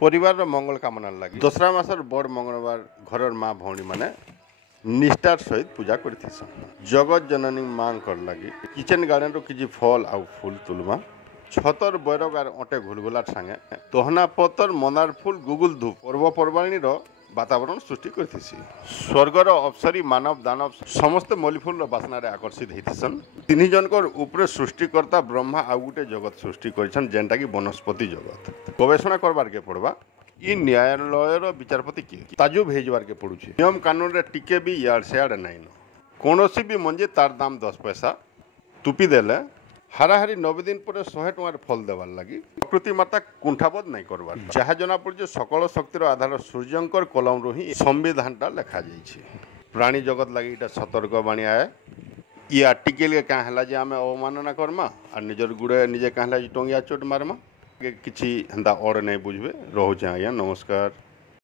परिवार मंगल कामना लगी दसरा मासर बड़ मंगलवार घर माँ भौणी माने निष्ठार सहित पूजा करथिसन। जगत जननी माँ लगी किचन गार्डन रो किछि फल आउ फूल तुलमा छतर बैरग आर अटे घुलघुलार संगे तहना पतर मंदार फूल गुगुल धूप पर्वपर्वाणी वातावरण सृष्टि करथिसी। स्वर्गर अप्सरी मानव दानव समस्त मल्लीफूल बासना आकर्षित होतीसन। तीन जनकर ऊपर सृष्टिकर्ता ब्रह्मा आउ गोटे जगत सृष्टि करिछन जेनटा कि वनस्पति जगत। गवेषणा करबार के पड़वा इ न्यायालयर विचारपति किए ताजुब हेजबार के पड़ुछे। नियम कानून रे टिके भी यार सेयाड़ नाइन कौनसी भी मंजे तार दाम 10 पैसा तुपी देले हाराहारी 90 दिन पर 100 टंकार फल देवार लगी प्रकृति माता कुंठाबोध नहीं करवार जहाँ जना पड़े सकल शक्तिर आधार सूर्यंकर कलम रू ही संविधानटा लेखा जाइए। प्राणी जगत लगी इटा सतर्क बाणी आए या टिके क्या है जे आम अवमानना करमा और निजर गुड़े निजे क्या टंगिया चोट मारमा किसी हेन्ता अड़ नहीं बुझे। रोचे आज्ञा नमस्कार।